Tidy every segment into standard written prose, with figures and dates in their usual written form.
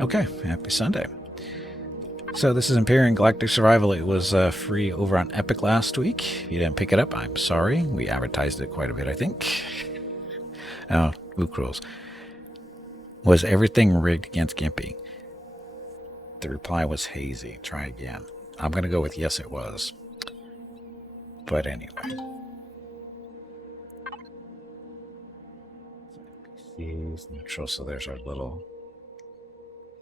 Okay, happy Sunday. So this is Empyrion Galactic Survival. It was free over on Epic last week. If you didn't pick it up, I'm sorry. We advertised it quite a bit, I think. Oh, Luke rules. Was everything rigged against Gimpy? The reply was hazy. Try again. I'm going to go with yes, it was. But anyway. He's neutral, so there's our little...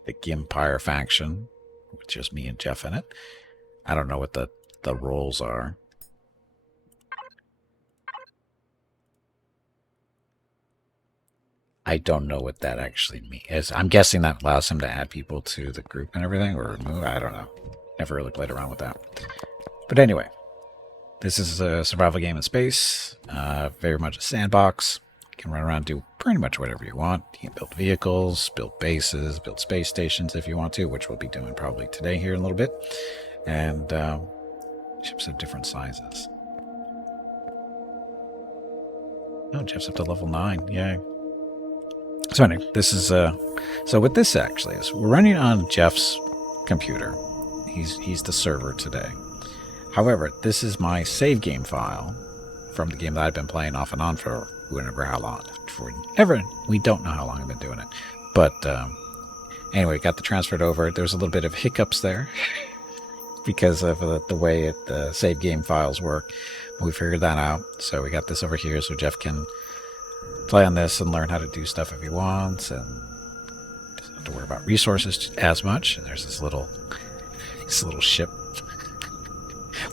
the Gimpire faction, with just me and Jeff in it. I don't know what the roles are. I don't know what that actually means. I'm guessing that allows him to add people to the group and everything, or remove. I don't know. Never really played around with that. But anyway, this is a survival game in space. Very much a sandbox. You can run around and do pretty much whatever you want. You can build vehicles, build bases, build space stations if you want to, which we'll be doing probably today here in a little bit. And ships of different sizes. Oh, Jeff's up to level 9. Yay. So anyway, this is so what this actually is, we're running on Jeff's computer. He's the server today. However, this is my save game file from the game that I've been playing off and on for whenever how long. We don't know how long I've been doing it. But anyway, got the transferred over. There's a little bit of hiccups there because of the way the save game files work. We figured that out. So we got this over here so Jeff can play on this and learn how to do stuff if he wants, and doesn't have to worry about resources as much. And there's this little ship.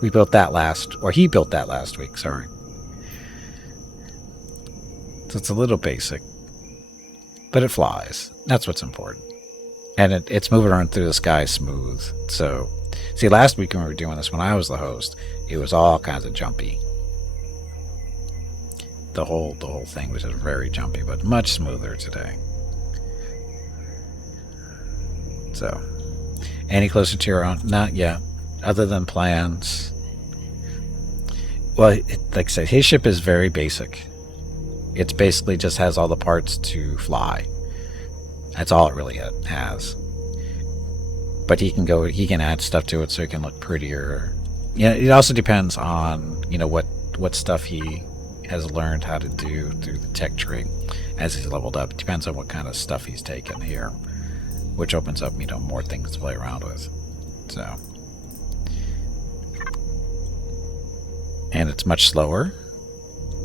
We built that he built that last week, sorry. So it's a little basic, but it flies. That's what's important. And it's moving around through the sky smooth. So, see, last week when we were doing this, when I was the host, it was all kinds of jumpy. The whole thing was just very jumpy, but much smoother today. So, any closer to your own? Not yet. Other than plans. Well, like I said, his ship is very basic. It basically just has all the parts to fly. That's all it really has. But he can add stuff to it so it can look prettier. Yeah, it also depends on, what stuff he has learned how to do through the tech tree as he's leveled up. It depends on what kind of stuff he's taken here, which opens up, more things to play around with. So, and it's much slower.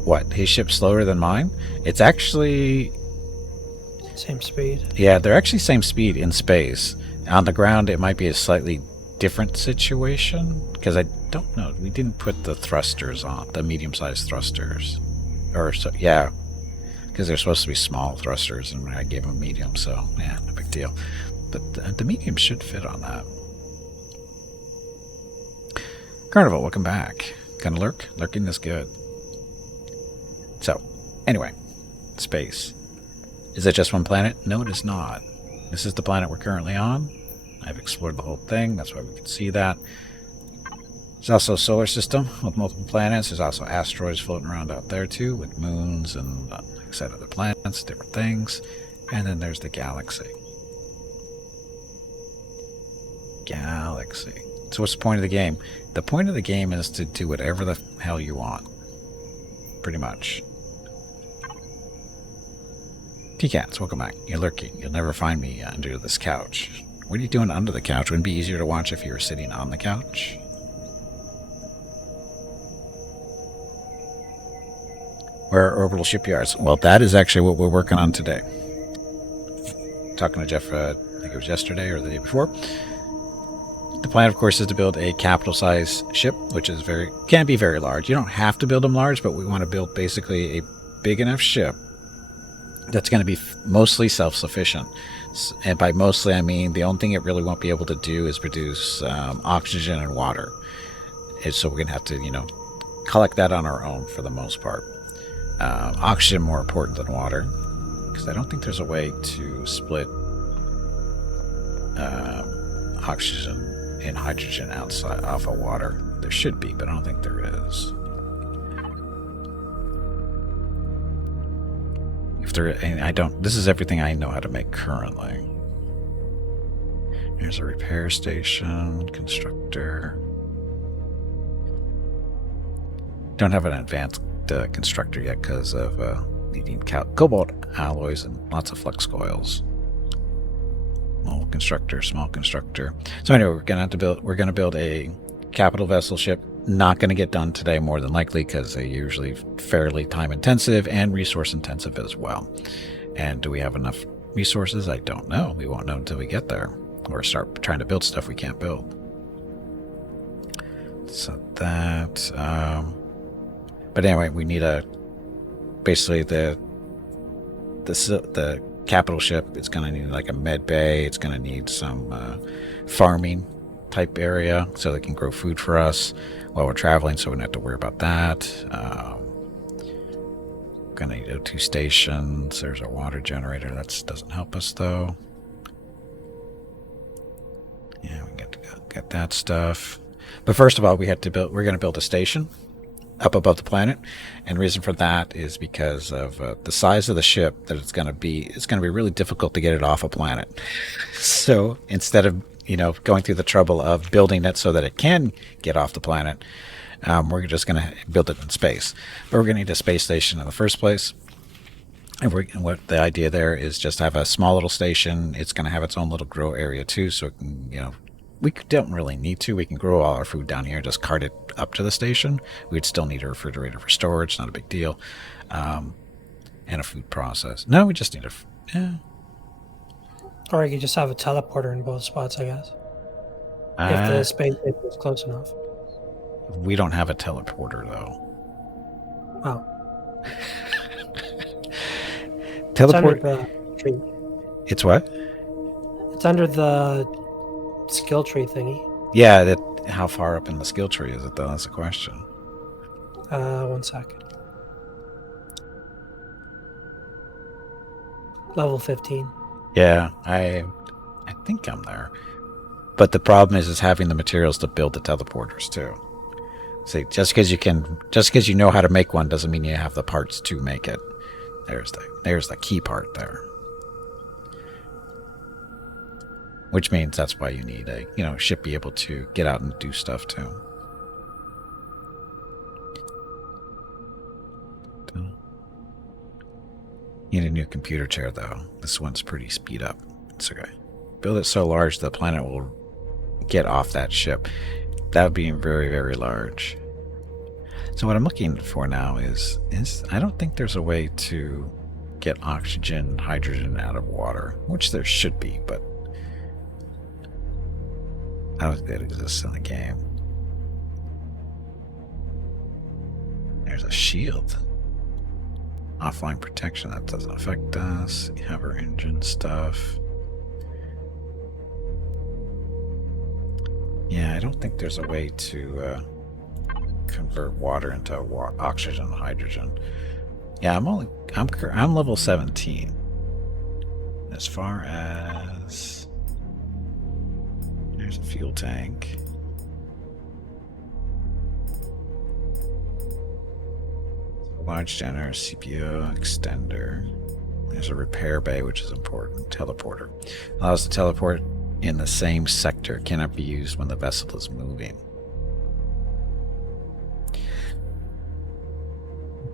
What, his ship's slower than mine? It's actually same speed. Yeah, they're actually same speed in space. On the ground, it might be a slightly different situation, because I don't know. We didn't put the thrusters on, the medium-sized thrusters. Yeah, because they're supposed to be small thrusters, and I gave them medium, so yeah, no big deal. But the medium should fit on that. Carnival, welcome back. Gonna lurk? Lurking is good. So, anyway, space. Is it just one planet? No, it is not. This is the planet we're currently on. I've explored the whole thing. That's why we can see that. There's also a solar system with multiple planets. There's also asteroids floating around out there too, with moons and, like I said, other planets, different things. And then there's the galaxy. Galaxy. So what's the point of the game? The point of the game is to do whatever the hell you want. Pretty much. T-Cats, welcome back. You're lurking. You'll never find me under this couch. What are you doing under the couch? Wouldn't it be easier to watch if you were sitting on the couch? Where are orbital shipyards? Well, that is actually what we're working on today. Talking to Jeff, I think it was yesterday or the day before. The plan, of course, is to build a capital-sized ship, which is can be very large. You don't have to build them large, but we want to build basically a big enough ship that's going to be mostly self-sufficient. And by mostly, I mean the only thing it really won't be able to do is produce oxygen and water. And so we're going to have to, collect that on our own for the most part. Oxygen more important than water, because I don't think there's a way to split oxygen and hydrogen off of water. There should be, but I don't think there is. If there, and I don't. This is everything I know how to make currently. There's a repair station, constructor. Don't have an advanced constructor yet because of needing cobalt alloys and lots of flux coils. Small constructor, small constructor. So anyway, we're gonna build a capital vessel ship. Not going to get done today, more than likely, because they're usually fairly time intensive and resource intensive as well. And do we have enough resources? I don't know. We won't know until we get there or start trying to build stuff we can't build. So that. But anyway, we need basically the capital ship. It's going to need like a med bay. It's going to need some farming type area so they can grow food for us while we're traveling, so we don't have to worry about that. Gonna need O2 stations. There's a water generator. That doesn't help us though. Yeah, we get that stuff. But first of all, we're gonna build a station up above the planet, and the reason for that is because of the size of the ship that it's gonna be really difficult to get it off a planet. So instead of going through the trouble of building it so that it can get off the planet, we're just going to build it in space. But we're going to need a space station in the first place. And what the idea there is just have a small little station. It's going to have its own little grow area too, so it can, we don't really need to. We can grow all our food down here, just cart it up to the station. We'd still need a refrigerator for storage, not a big deal, and a food process. No, we just need Or you could just have a teleporter in both spots, I guess. If the space station is close enough. We don't have a teleporter, though. Oh. Teleport. It's under the tree. It's what? It's under the skill tree thingy. Yeah, how far up in the skill tree is it, though? That's the question. 1 second. Level 15. Yeah, I think I'm there. But the problem is having the materials to build the teleporters too. See, just because you know how to make one doesn't mean you have the parts to make it. There's the key part there. Which means that's why you need a ship be able to get out and do stuff too. Need a new computer chair though. This one's pretty speed up. It's okay. Build it so large the planet will get off that ship. That would be very, very large. So what I'm looking for now is I don't think there's a way to get oxygen, hydrogen out of water, which there should be, but I don't think that exists in the game. There's a shield. Offline protection, that doesn't affect us. You have our engine stuff. Yeah, I don't think there's a way to convert water into oxygen and hydrogen. Yeah, I'm level 17. As far as there's a fuel tank. Large generator, CPU extender. There's a repair bay, which is important. Teleporter allows to teleport in the same sector. Cannot be used when the vessel is moving.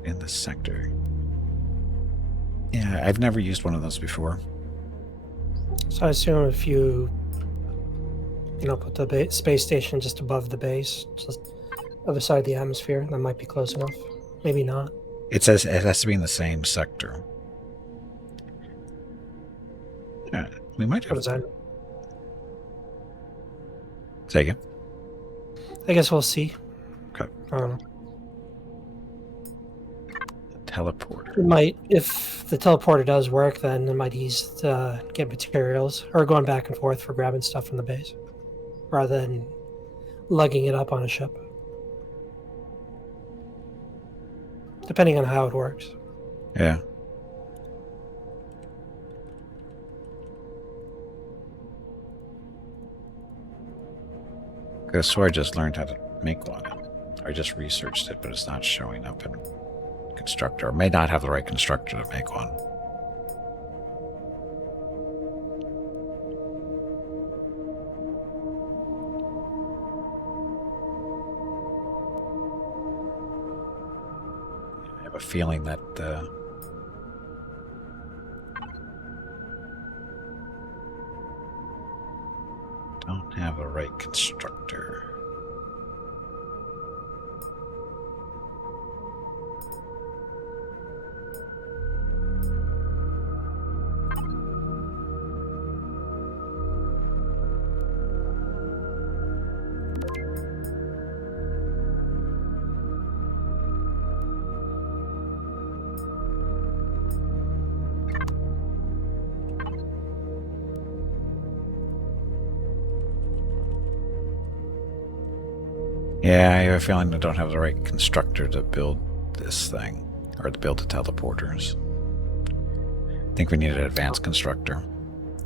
In the sector. Yeah, I've never used one of those before. So I assume if you put the space station just above the base, just other side of the atmosphere, that might be close enough. Maybe not. It says it has to be in the same sector. Yeah, we might have. What does that? Say again. I guess we'll see. Okay. Teleporter. It might, if the teleporter does work, then it might ease to get materials or going back and forth for grabbing stuff from the base, rather than lugging it up on a ship. Depending on how it works. Yeah. I swear I just learned how to make one. I just researched it, but it's not showing up in constructor. Or may not have the right constructor to make one. a feeling that don't have the right constructor. Yeah, I have a feeling I don't have the right constructor to build this thing, or to build the teleporters. I think we need an advanced constructor,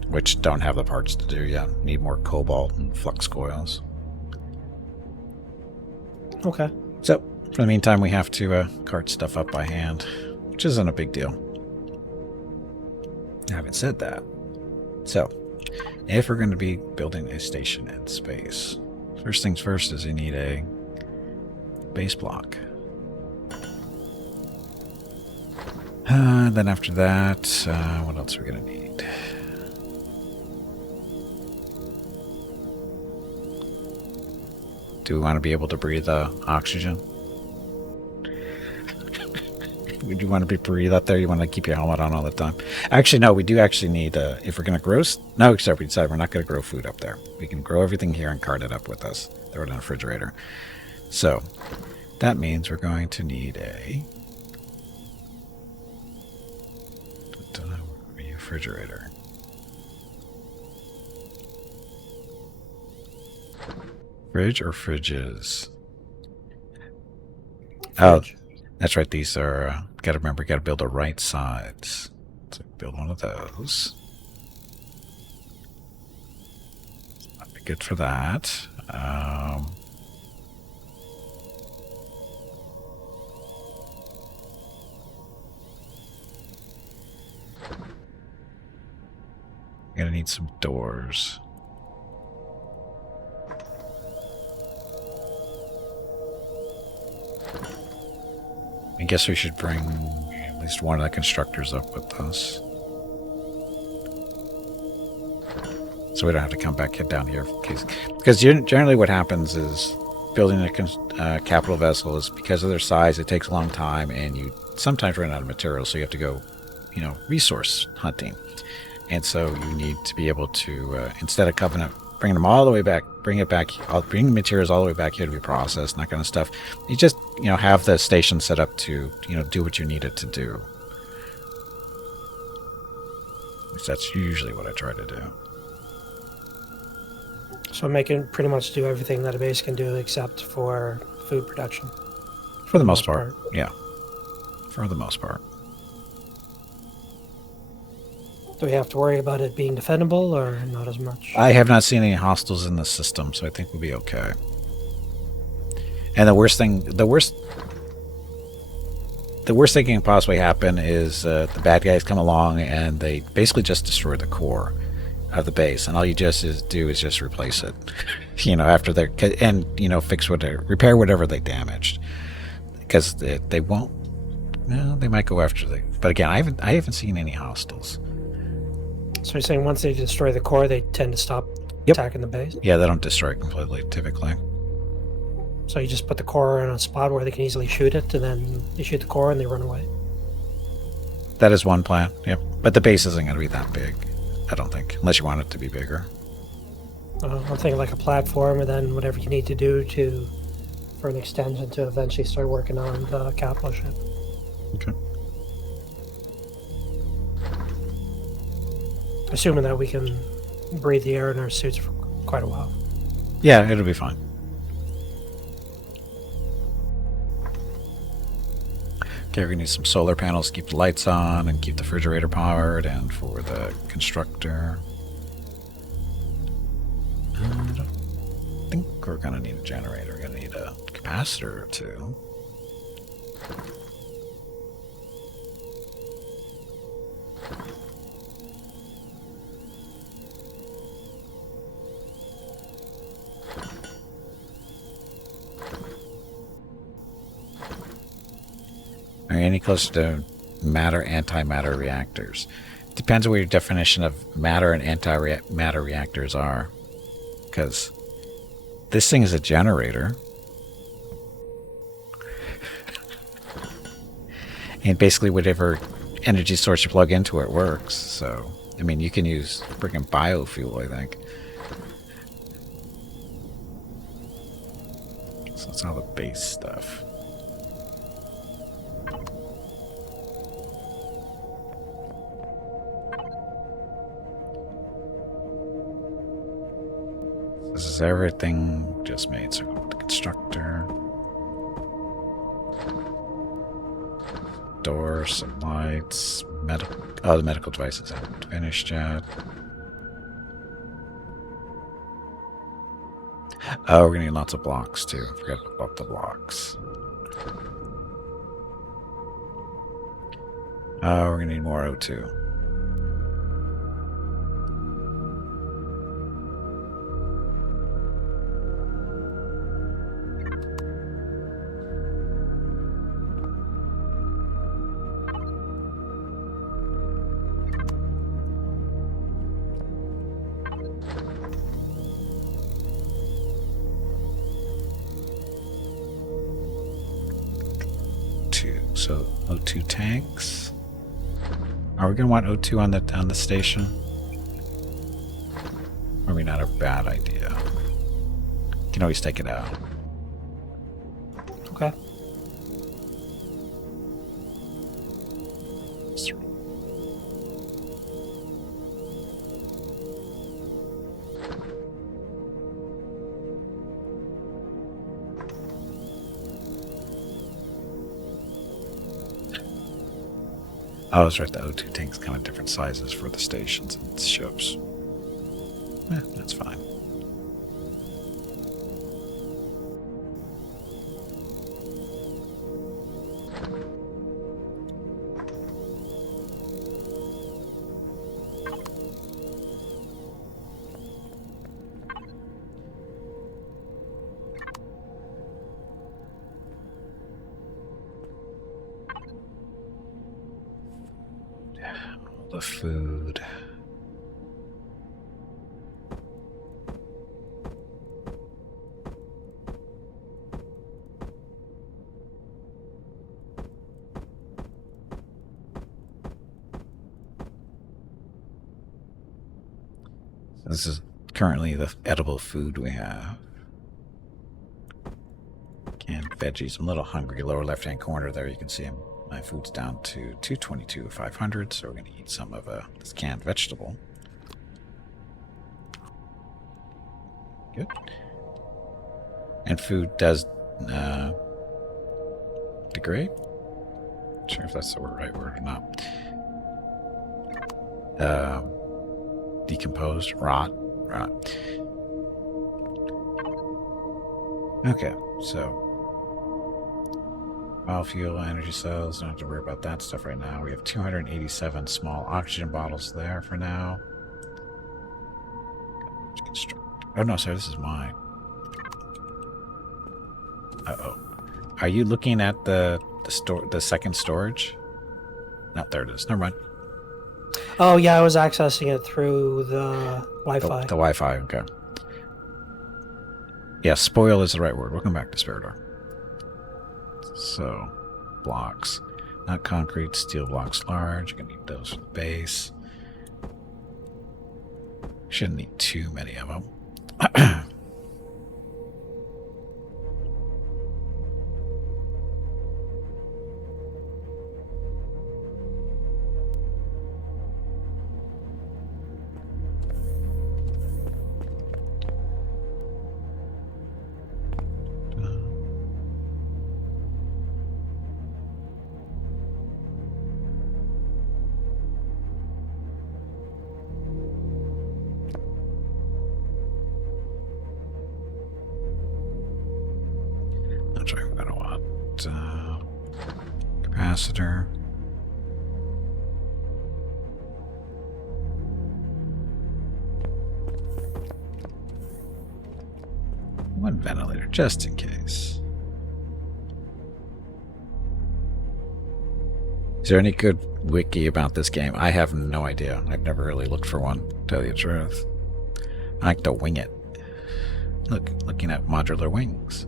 which don't have the parts to do yet. Need more cobalt and flux coils. Okay. So, for the meantime, we have to cart stuff up by hand, which isn't a big deal. Having said that, so, if we're going to be building a station in space, first things first is you need a base block. Then after that, what else are we going to need? Do we want to be able to breathe oxygen? Would you want to breathe up there? You want to keep your helmet on all the time? Actually, no, we do actually need, if we're going to grow... No, except we decided we're not going to grow food up there. We can grow everything here and cart it up with us. Throw it in a refrigerator. So, that means we're going to need a... refrigerator. Fridge or fridges? Fridge. Oh, that's right. These are, gotta remember, gotta build the right sides. So build one of those. Might be good for that. Gonna need some doors. I guess we should bring at least one of the constructors up with us, so we don't have to come back down here. Because generally what happens is building a capital vessel is, because of their size, it takes a long time, and you sometimes run out of materials, so you have to go, resource hunting. And so you need to be able to, instead of bringing them all the way back, bring the materials all the way back here to be processed and that kind of stuff. You just, have the station set up to, do what you need it to do. Which that's usually what I try to do. So make it pretty much do everything that a base can do except for food production. For the most part. Yeah. For the most part. Do we have to worry about it being defendable or not as much? I have not seen any hostiles in the system, so I think we'll be okay. And the worst thing can possibly happen is the bad guys come along and they basically just destroy the core of the base, and all you just do is just replace it. After they're repair whatever they damaged, because they won't. Well, they might go after but again, I haven't seen any hostiles. So you're saying once they destroy the core, they tend to stop attacking the base? Yeah, they don't destroy it completely, typically. So you just put the core in a spot where they can easily shoot it, and then they shoot the core and they run away? That is one plan, yep. But the base isn't going to be that big, I don't think, unless you want it to be bigger. I'm thinking like a platform, and then whatever you need to do for an extension to eventually start working on the capital ship. Okay. Assuming that we can breathe the air in our suits for quite a while. Yeah, it'll be fine. Okay, we're going to need some solar panels to keep the lights on and keep the refrigerator powered, and for the constructor. I don't think we're going to need a generator. We're going to need a capacitor or two. any closer to matter-antimatter reactors. Depends on what your definition of matter and antimatter reactors are. Because this thing is a generator. And basically whatever energy source you plug into it works. So, I mean, you can use freaking biofuel, I think. So that's all the base stuff. This is everything just made. So go with the constructor. Doors, some lights, the medical devices haven't finished yet. Oh, we're gonna need lots of blocks too. Forget about the blocks. Oh, we're gonna need more O2. So O2 tanks. Are we gonna want O2 on the station? Maybe not a bad idea. You can always take it out. Okay. Oh, that's right. The O2 tanks come in different sizes for the stations and ships. That's fine. The food. This is currently the edible food we have. Canned veggies. I'm a little hungry. Lower left-hand corner there, you can see my food's down to 222,500, so we're going to eat some of this canned vegetable. Good. And food does degrade. Not sure if that's the right word or not. Decomposed, rot. Okay, so biofuel, energy cells, don't have to worry about that stuff right now. We have 287 small oxygen bottles there for now. Oh no, sorry, this is mine. Uh-oh. Are you looking at the second storage? No, there it is. Never mind. Oh yeah, I was accessing it through the Wi-Fi. The Wi-Fi, okay. Yeah, spoil is the right word. Welcome back to Spiridor. So, blocks. Not concrete, steel blocks large. You're going to need those for the base. Shouldn't need too many of them. Not sure I'm going to want capacitor. One ventilator, just in case. Is there any good wiki about this game? I have no idea. I've never really looked for one, to tell you the truth. I like to wing it. Look, looking at modular wings.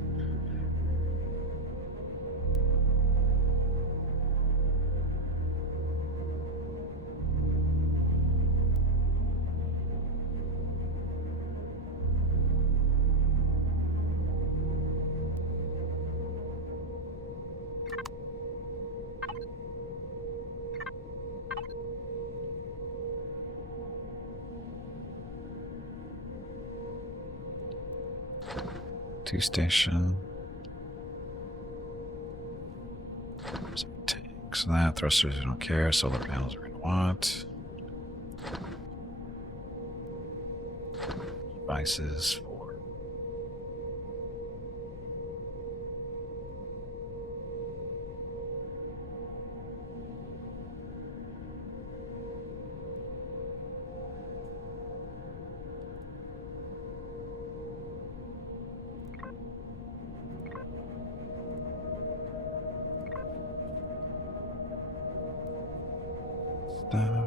Two station. Tanks, that. Thrusters, we don't care. Solar panels, we're going to want. Devices for.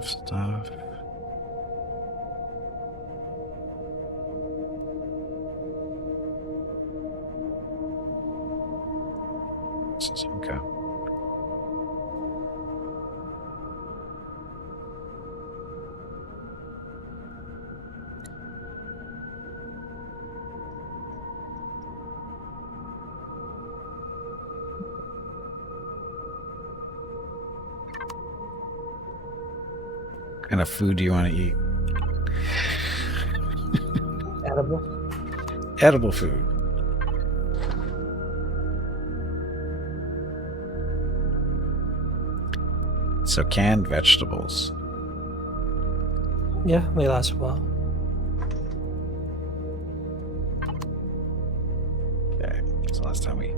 Stuff. This is okay. What kind of food do you want to eat? Edible. Edible food. So canned vegetables. Yeah, they last a while. Okay, so last time we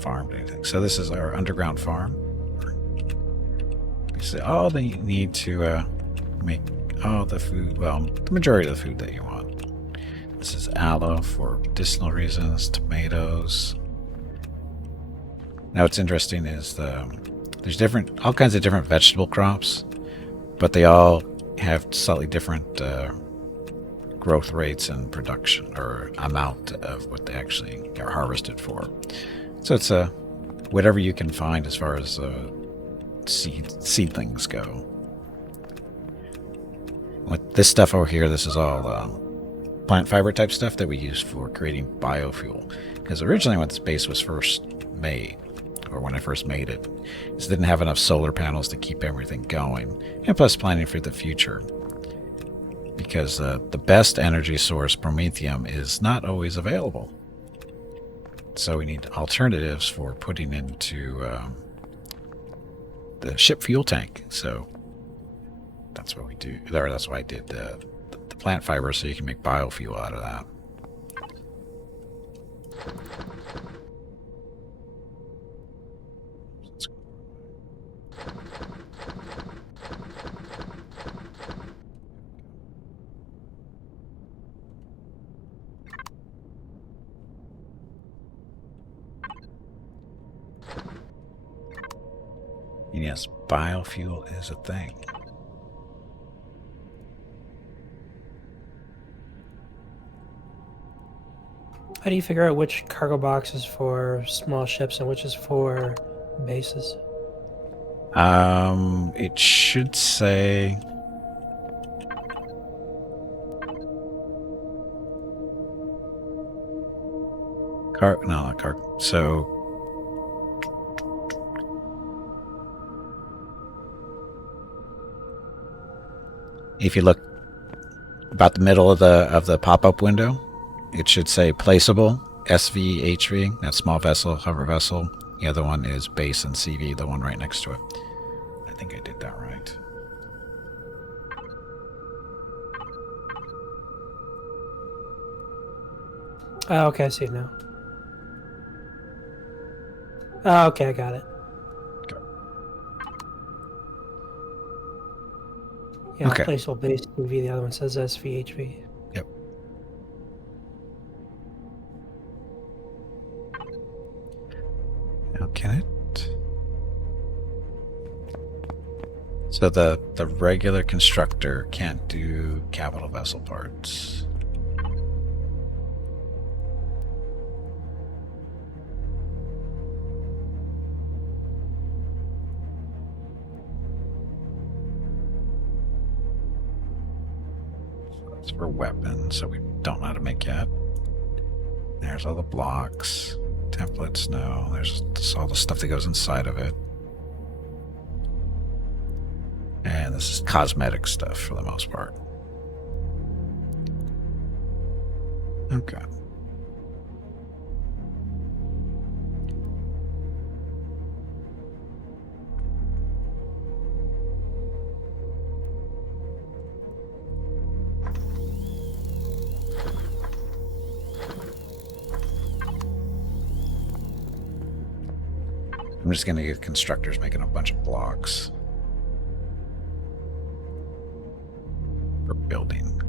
farmed anything. So this is our underground farm. So all they need to make all the food, well, the majority of the food that you want. This is aloe for medicinal reasons, tomatoes. Now what's interesting is there's all kinds of different vegetable crops, but they all have slightly different growth rates and production or amount of what they actually are harvested for. So it's whatever you can find as far as seedlings go. With this stuff over here, this is all plant fiber type stuff that we use for creating biofuel. Because originally when this base was first made, or when I first made it, it didn't have enough solar panels to keep everything going. And plus planning for the future. Because the best energy source, promethium, is not always available. So we need alternatives for putting into the ship fuel tank. So that's what we do. Or that's why I did the plant fiber, so you can make biofuel out of that. And yes, biofuel is a thing. How do you figure out which cargo box is for small ships and which is for bases? It should say not cargo. So if you look about the middle of the pop-up window, it should say placeable SVHV. That's small vessel, hover vessel. The other one is base and CV, the one right next to it. I think I did that right. Oh, okay, I see it now. Oh, okay, I got it. Yeah, Okay. placeable base UV. The other one says SVHV. Yep. Now can it? So the regular constructor can't do capital vessel parts. That's for weapons, so we don't know how to make yet. There's all the blocks. Templates, no. There's all the stuff that goes inside of it. And this is cosmetic stuff for the most part. Okay. I'm just going to get constructors making a bunch of blocks for building.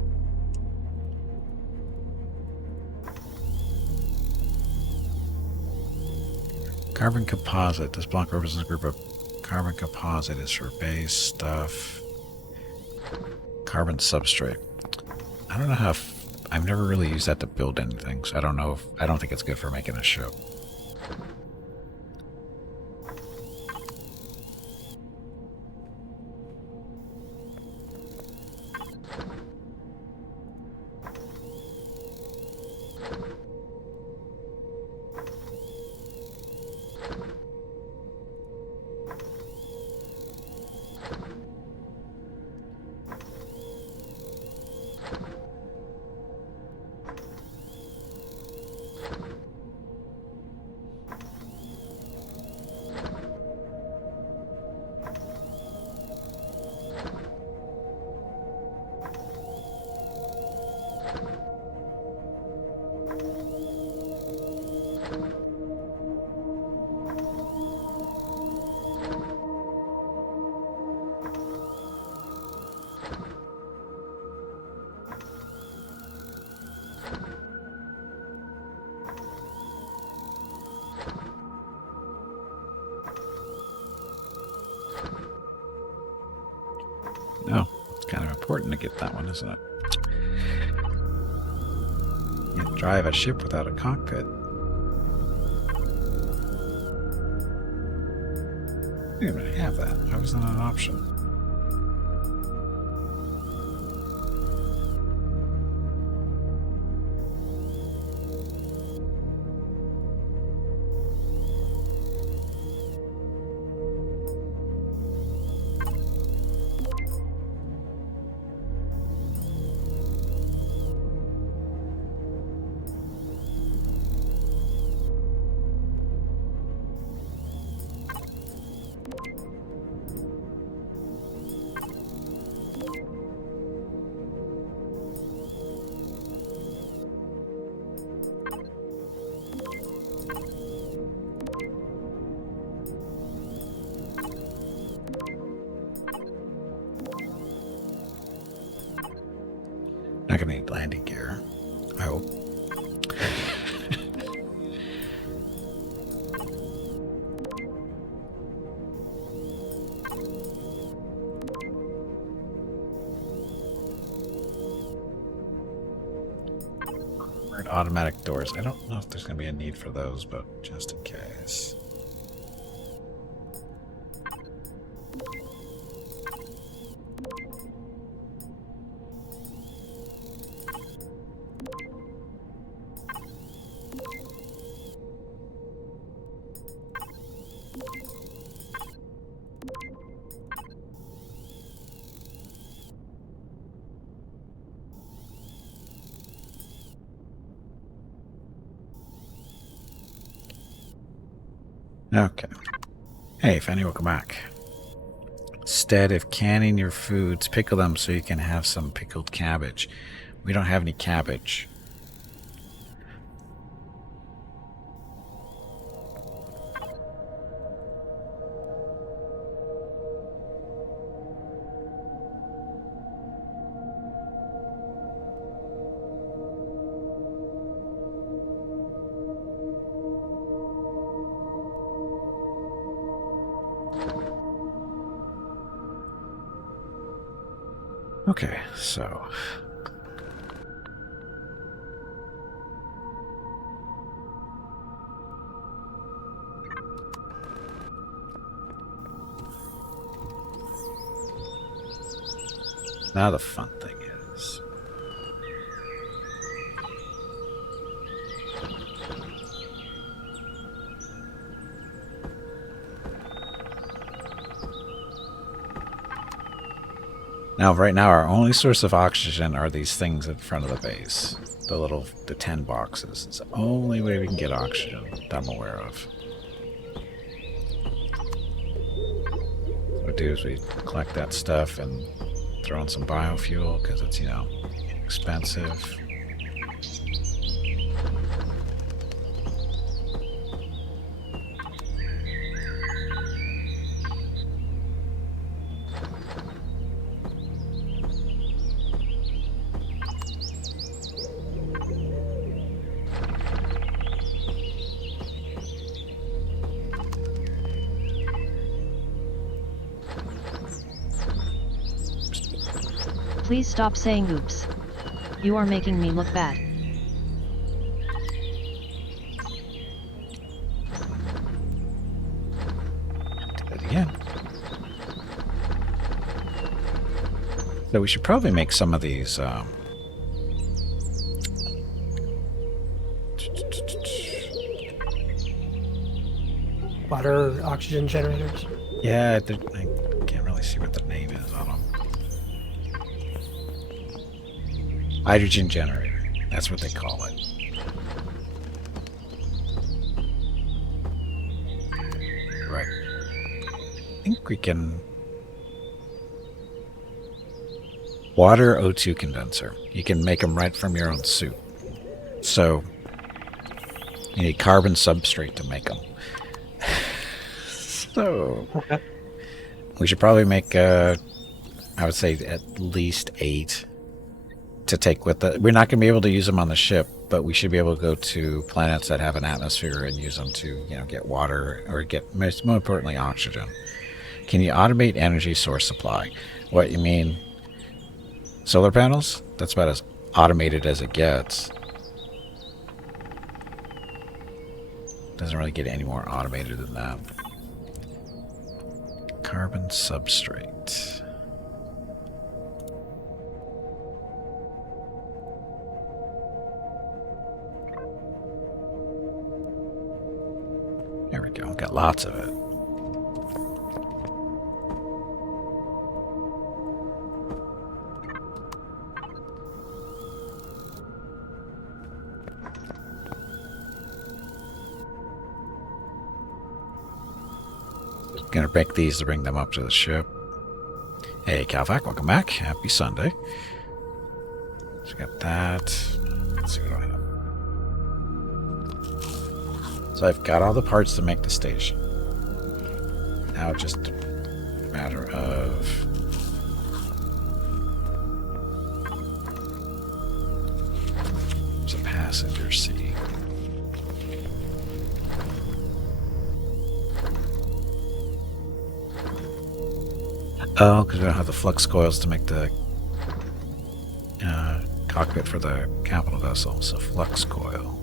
Carbon composite. This block represents a group of carbon composite. Is for base stuff. Carbon substrate. I don't know how. I've never really used that to build anything, so I don't know if. I don't think it's good for making a ship. Oh, it's kind of important to get that one, isn't it? You can't drive a ship without a cockpit. I didn't even have that. Why was that an option? Not gonna need landing gear, I hope. Automatic doors. I don't know if there's gonna be a need for those, but just in case. Okay. Hey, Fanny, welcome back. Instead of canning your foods, pickle them so you can have some pickled cabbage. We don't have any cabbage. Okay, so now the fun thing is right now our only source of oxygen are these things in front of the base. The 10 boxes. It's the only way we can get oxygen that I'm aware of. What we do is we collect that stuff and throw in some biofuel because it's, inexpensive. Please stop saying oops. You are making me look bad. Do that again. So we should probably make some of these Water oxygen generators. yeah, I can't really see what the name is on them. Hydrogen generator. That's what they call it. Right. I think we can... Water O2 condenser. You can make them right from your own suit. So, you need carbon substrate to make them. So, Okay. we should probably make, I would say, at least 8 to take with it. We're not going to be able to use them on the ship, but we should be able to go to planets that have an atmosphere and use them to, get water or get, most more importantly, oxygen. Can you automate energy source supply? What you mean? Solar panels? That's about as automated as it gets. Doesn't really get any more automated than that. Carbon substrate. There we go. Got lots of it. Gonna break these to bring them up to the ship. Hey, Calvac, welcome back. Happy Sunday. So we got that. Let's see what I have. So I've got all the parts to make the station. Now it's just a matter of there's a passenger seat. Oh, because we don't have the flux coils to make the cockpit for the capital vessel. So flux coil.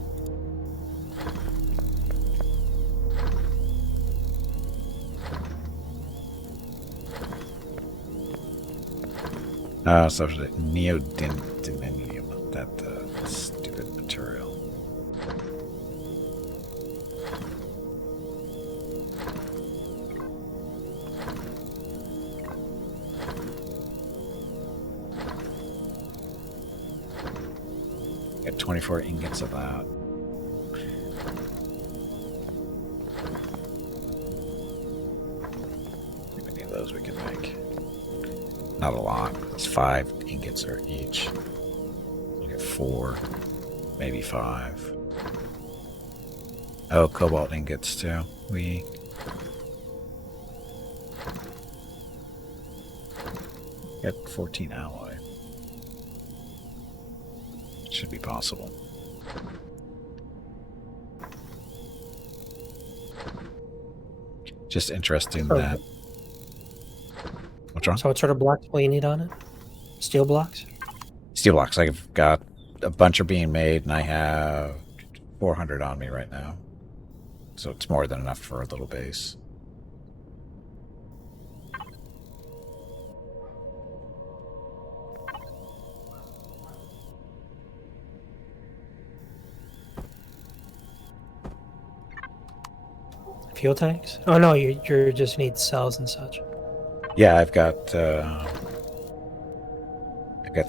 So the neodymium, that stupid material. Got 24 ingots of that. How many of those we can make? Not a lot. It's 5 ingots are each. We'll get 4, maybe 5. Oh, cobalt ingots too. We get 14 alloy. Should be possible. Just interesting that. What's wrong? So what sort of black will you need on it? Steel blocks? Steel blocks. I've got a bunch are being made, and I have 400 on me right now. So it's more than enough for a little base. Fuel tanks? Oh no, you just need cells and such. Yeah, I've got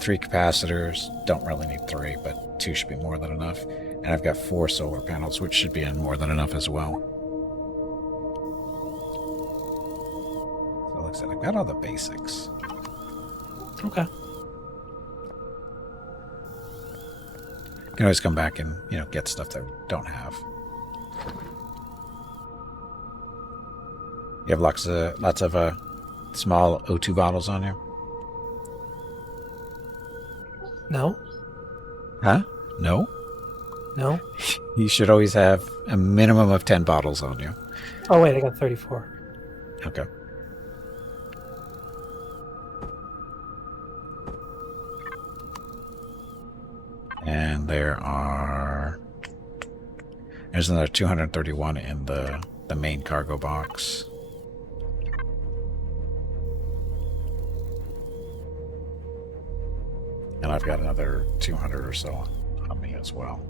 3 capacitors. Don't really need 3, but 2 should be more than enough. And I've got 4 solar panels, which should be in more than enough as well. So like I said, I've got all the basics. Okay. You can always come back and, get stuff that we don't have. You have lots of small O2 bottles on you? No? Huh? No? No? You should always have a minimum of 10 bottles on you. Oh wait, I got 34. Okay. And there's another 231 in the main cargo box. And I've got another 200 or so on me as well.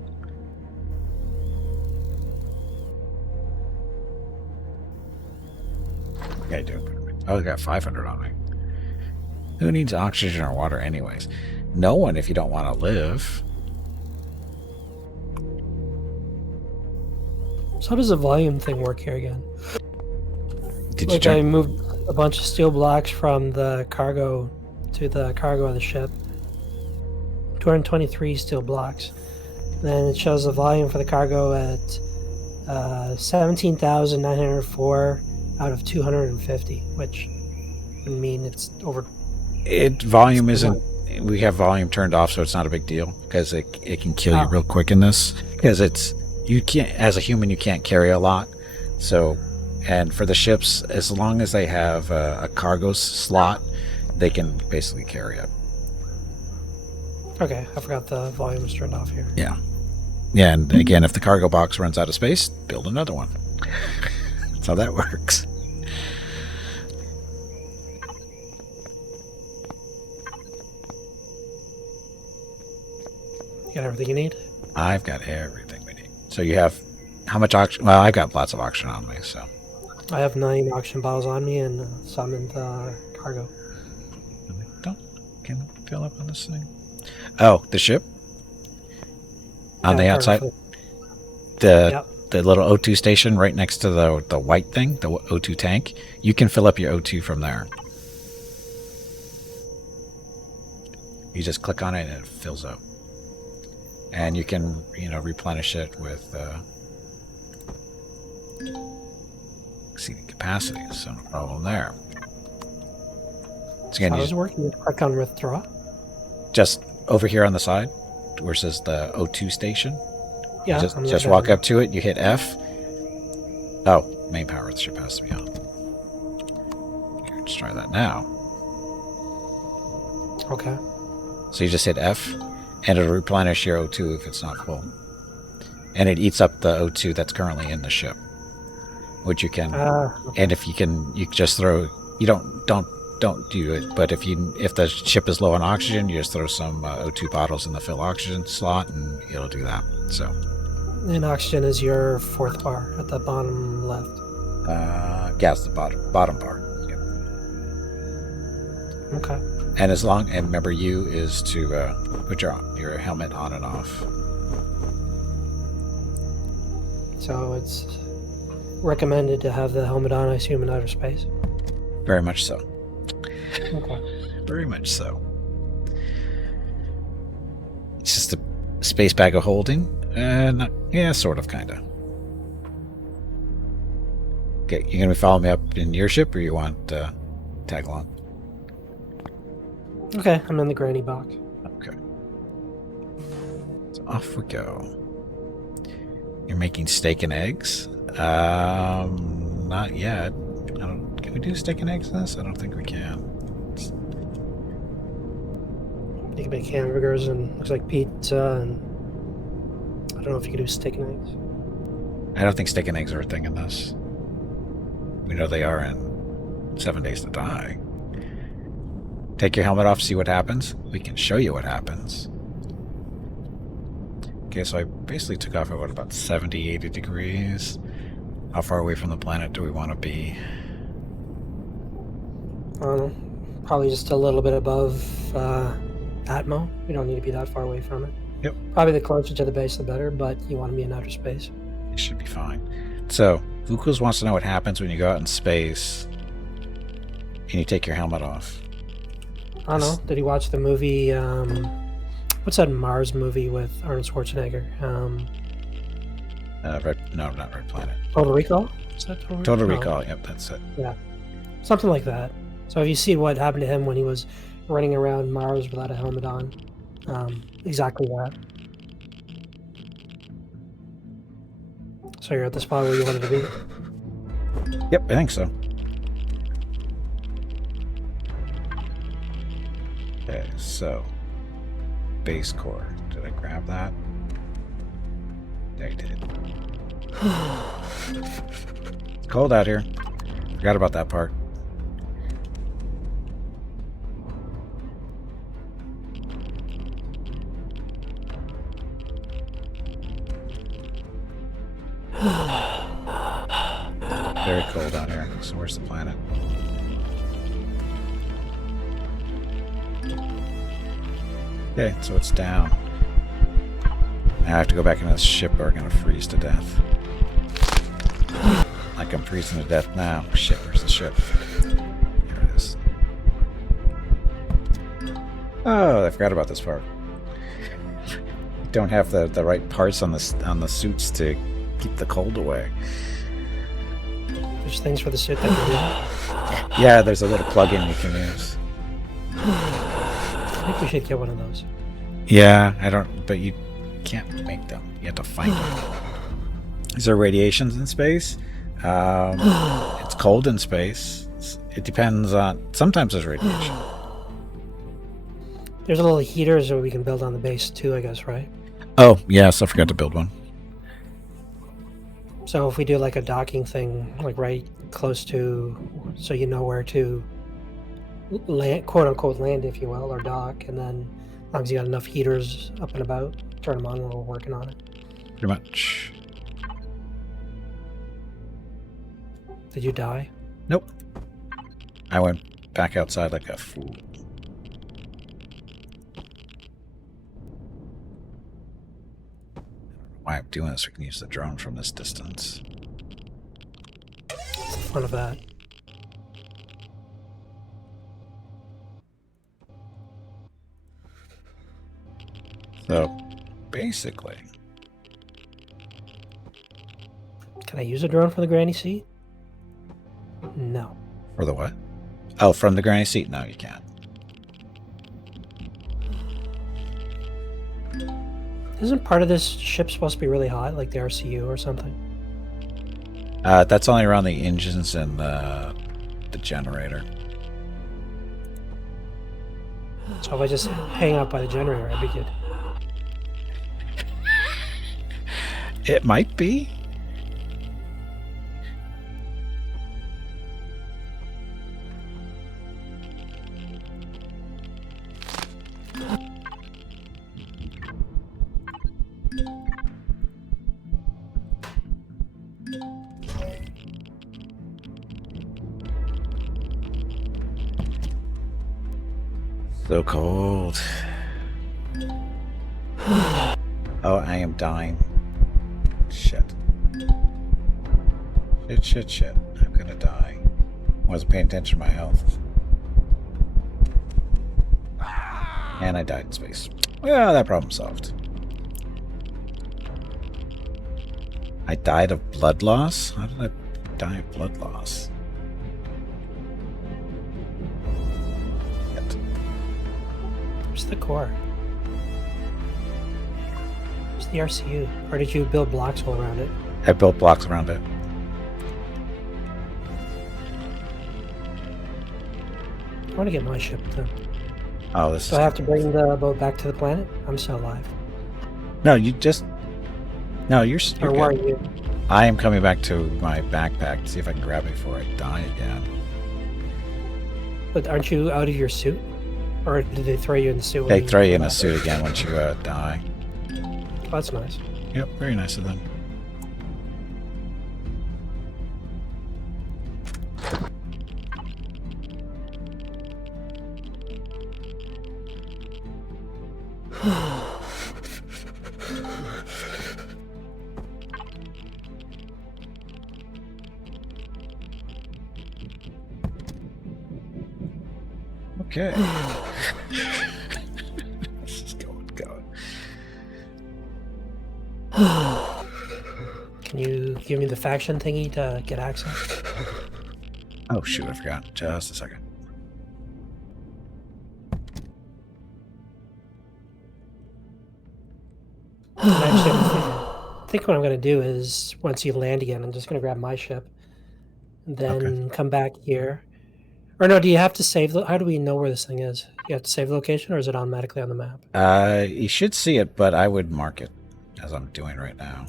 Okay, I got 500 on me. Who needs oxygen or water anyways? No one if you don't want to live. So how does the volume thing work here again? Did you Like check? I moved a bunch of steel blocks from the cargo to the cargo of the ship. 223 steel blocks. Then it shows the volume for the cargo at 17,904 out of 250, which would mean it's over. Volume isn't. We have volume turned off, so it's not a big deal because it can kill you real quick in this. Because you can't, as a human, you can't carry a lot. So, and for the ships, as long as they have a cargo slot, they can basically carry it. Okay, I forgot the volume was turned off here. Yeah. Yeah, and again, if the cargo box runs out of space, build another one. That's how that works. You got everything you need? I've got everything we need. So you have how much oxygen? Well, I've got lots of oxygen on me, so. I have 9 oxygen bottles on me and some in the cargo. Can I fill up on this thing? Oh, the ship? On the outside? The little O2 station right next to the white thing, the O2 tank. You can fill up your O2 from there. You just click on it and it fills up. And you can, replenish it with exceeding capacity, so no problem there. So again, how does it work? You click on withdraw? Just over here on the side, where it says the O2 station. Yeah. Just walk up to it, you hit F. Oh, main power of the ship has to be on. Here, let's try that now. Okay. So you just hit F, and it'll replenish your O2 if it's not full. And it eats up the O2 that's currently in the ship. Which you can, and if you can, you just throw, you don't do it, but if the ship is low on oxygen, you just throw some O2 bottles in the fill oxygen slot and it'll do that. So, and oxygen is your 4th bar at the bottom left. gas the bottom bar. Yep. Okay. And remember, U is to put your helmet on and off. So it's recommended to have the helmet on, I assume, in outer space. Very much so. Okay. Very much so. It's just a space bag of holding. Sort of, kind of. Okay, you gonna follow me up in your ship, or you want tag along? Okay, I'm in the granny box. Okay. So off we go. You're making steak and eggs? Not yet. Can we do steak and eggs in this? I don't think we can. You can make hamburgers and looks like pizza, and I don't know if you can do steak and eggs. I don't think steak and eggs are a thing in this. We know they are in 7 Days to Die. Take your helmet off, see what happens. We can show you what happens. Okay, so I basically took off at what, about 70, 80 degrees. How far away from the planet do we want to be? I don't know. Probably just a little bit above Atmo. We don't need to be that far away from it. Yep. Probably the closer to the base, the better, but you want to be in outer space. It should be fine. So, Vukos wants to know what happens when you go out in space and you take your helmet off. I don't know. Did he watch the movie, what's that Mars movie with Arnold Schwarzenegger? Not Red Planet. Total Recall? Is that Total Recall? Total No. Recall, yep, that's it. Yeah. Something like that. So have you seen what happened to him when he was running around Mars without a helmet on? Exactly that. So you're at the spot where you wanted to be? Yep, I think so. Okay, so base core. Did I grab that? I did. It's cold out here. Forgot about that part. Very cold out here. So where's the planet? Okay, so it's down. Now I have to go back into the ship or I'm gonna freeze to death. Like I'm freezing to death now. Shit, where's the ship? Here it is. Oh, I forgot about this part. Don't have the right parts on the suits to keep the cold away. There's things for the suit that can do. Yeah, there's a little plug-in you can use. I think we should get one of those. Yeah, I don't, but you can't make them. You have to find them. Is there radiations in space? It's cold in space. It depends on. Sometimes there's radiation. There's a little heater so we can build on the base too, I guess, right? Oh, yes, I forgot to build one. So if we do like a docking thing, like right close to, so you know where to land, quote unquote land, if you will, or dock, and then as long as you got enough heaters up and about, turn them on while we're working on it. Pretty much. Did you die? Nope. I went back outside like a fool. Why I'm doing this, we can use the drone from this distance. What's the fun of that? So, basically, Can I use a drone from the granny seat? No. for the what? Oh, from the granny seat? No, you can't. Isn't part of this ship supposed to be really hot, like the RCU or something? That's only around the engines and the generator. So if I just hang out by the generator, I'd be good. It might be. So cold. Oh, I am dying. Shit. Shit. I'm gonna die. Wasn't paying attention to my health. And I died in space. Well, that problem solved. I died of blood loss? How did I die of blood loss? Shit. Where's the core? Where's the RCU? Or did you build blocks all around it? I built blocks around it. I want to get my ship then. Oh, this Do is I have to bring the boat back to the planet? I'm still alive. no. You just no. You're Or where are good. you? I am coming back to my backpack to see if I can grab it before I die again. But aren't you out of your suit? Or did they throw you in the suit? They when throw you in come a out? suit again once you die. Oh, that's nice. Yep, very nice of them. Okay. This is going. Can you give me the faction thingy to get access? Oh shoot, I forgot. Just a second. And actually, I think what I'm going to do is, once you land again, I'm just going to grab my ship, and then come back here. Or no, do you have to save? How do we know where this thing is? You have to save the location, or is it automatically on the map? You should see it, but I would mark it as I'm doing right now.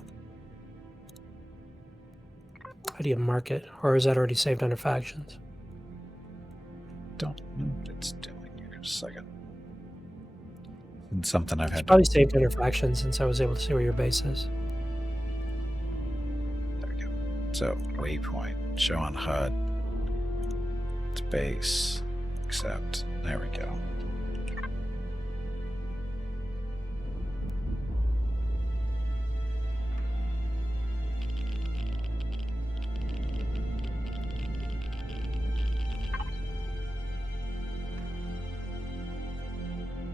How do you mark it? Or is that already saved under factions? Don't know what it's doing here. Just a second. It's something I've It's had to. probably saved under factions since I was able to see where your base is. There we go. So waypoint, show on HUD. It's base. Accept. There we go.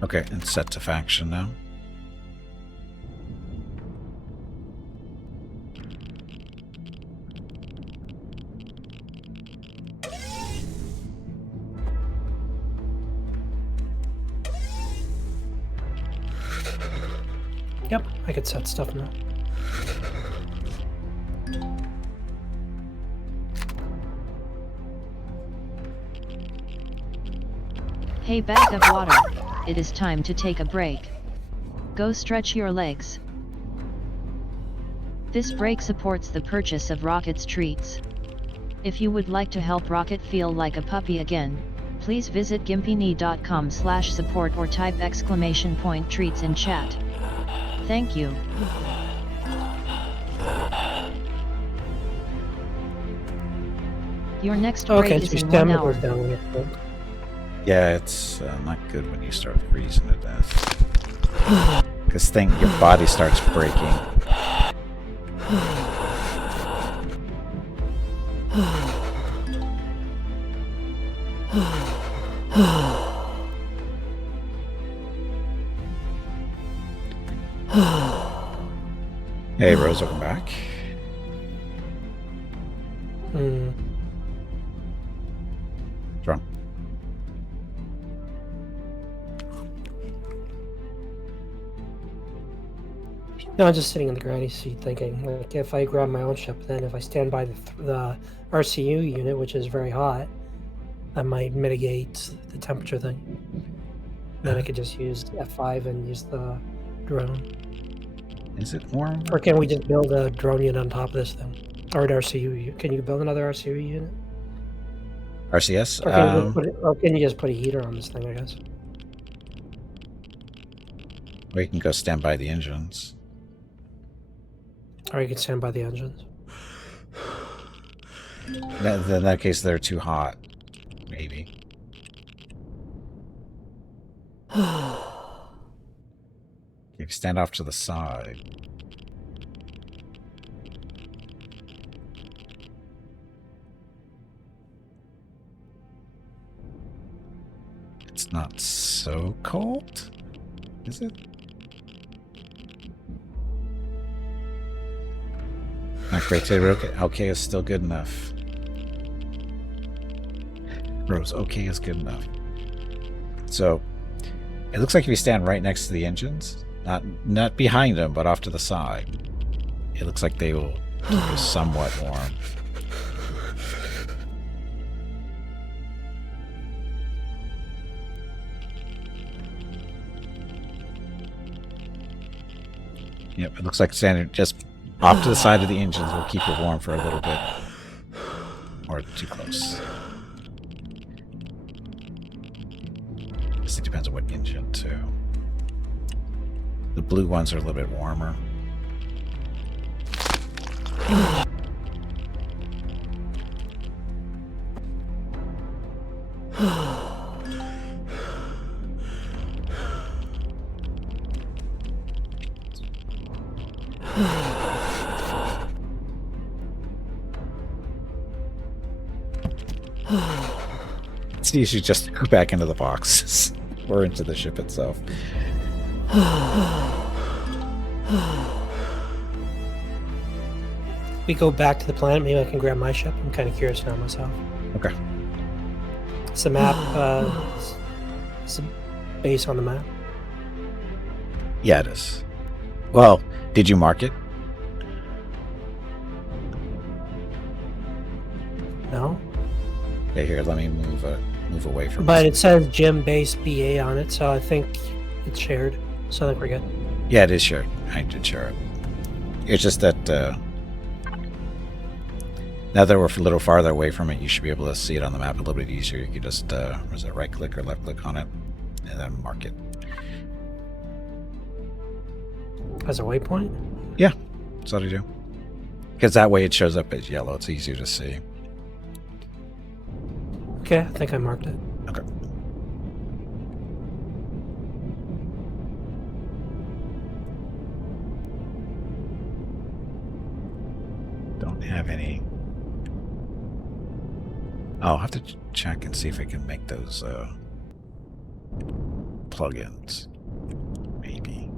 Okay, it's set to faction now. Yep, I could set stuff now. Hey bag of water, it is time to take a break. Go stretch your legs. This break supports the purchase of Rocket's treats. If you would like to help Rocket feel like a puppy again, please visit gimpyknee.com/support or type !treats in chat. Thank you. Your next break Okay, is so your in 1 stamina hour. goes down when you're full. Yeah, it's not good when you start freezing to death. Because your body starts breaking. Hey, Rose, welcome back. Hmm. What's wrong? No, I'm just sitting in the granny seat thinking, like, if I grab my own ship, then if I stand by the RCU unit, which is very hot, that might mitigate the temperature thing. Then I could just use F5 and use the drone. Is it warm? Or can we just build a drone unit on top of this thing? Or an RCU unit? Can you build another RCU unit? RCS? Or can you just put a heater on this thing, I guess? We can go stand by the engines. Or you can stand by the engines. In that case, they're too hot. Maybe. If you stand off to the side. It's not so cold, is it? Not great today, Rose. Okay is still good enough. Rose, okay is good enough. So, it looks like if you stand right next to the engines, not behind them, but off to the side, it looks like they will keep you somewhat warm. Yep, it looks like standing just off to the side of the engines will keep it warm for a little bit. Or too close. It depends on what engine, too. The blue ones are a little bit warmer. So you should just go back into the boxes or into the ship itself. We go back to the planet. Maybe I can grab my ship. I'm kind of curious now myself. Okay. It's the map. It's a base on the map. Yeah, it is. Well, did you mark it? No. Okay, here, let me move away from But this. it says Gym Base BA on it, so I think it's shared. So I think we're good. Yeah, it is shared. I did share it. It's just that now that we're a little farther away from it, you should be able to see it on the map a little bit easier. You could just was it right click or left click on it, and then mark it. As a waypoint? Yeah, that's what I do. Because that way it shows up as yellow. It's easier to see. Okay, I think I marked it. Okay. Don't have any. I'll have to check and see if I can make those plugins. Maybe.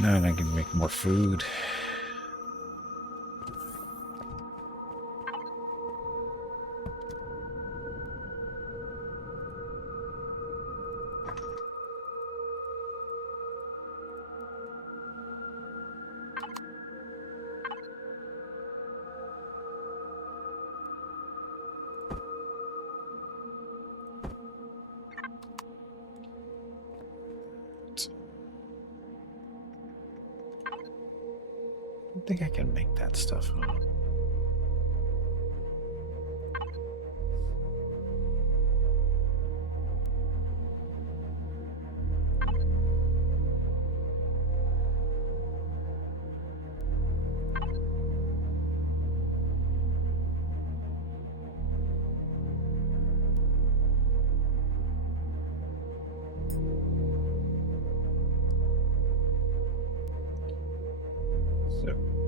No, and I can make more food. I think I can make that stuff.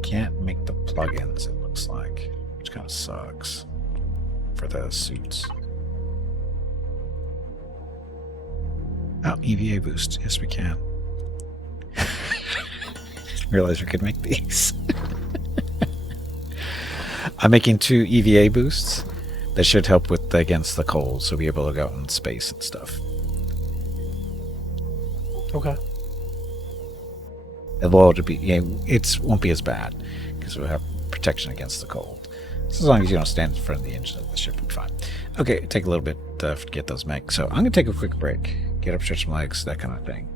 Can't make the plugins, it looks like, which kind of sucks for the suits. Oh, EVA boost. Yes, we can. Realize we could make these. I'm making 2 EVA boosts that should help with against the cold, so we'll be able to go out in space and stuff. Okay. Well, it won't be as bad because we'll have protection against the cold. So as long as you don't stand in front of the engine of the ship, we'll be fine. Okay, take a little bit to get those mech. So I'm going to take a quick break, get up, stretch my legs, that kind of thing.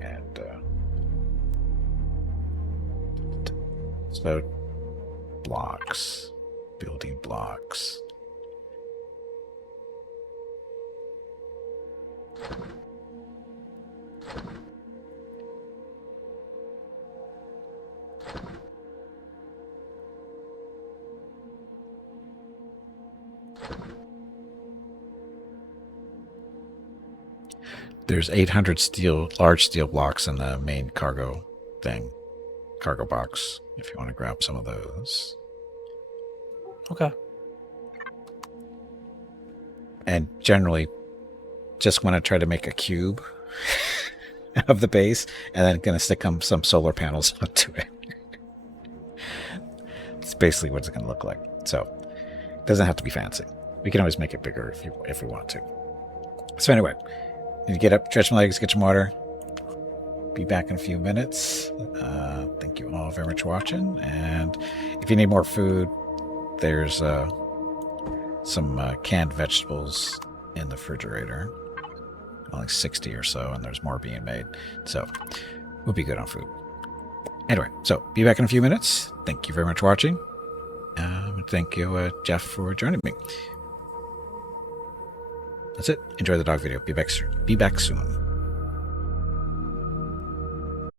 And so blocks, building blocks. There's 800 large steel blocks in the main cargo thing. cargo box if you want to grab some of those. Okay. And generally, just want to try to make a cube of the base, and then going to stick some solar panels onto it. It's basically what it's going to look like. So it doesn't have to be fancy. We can always make it bigger if we want to. So anyway, you get up, stretch my legs, get some water. Be back in a few minutes. Thank you all very much for watching. And if you need more food, there's some canned vegetables in the refrigerator. Only 60 or so, and there's more being made. So we'll be good on food. Anyway, so be back in a few minutes. Thank you very much for watching. Thank you, Jeff, for joining me. That's it. Enjoy the dog video. Be back soon.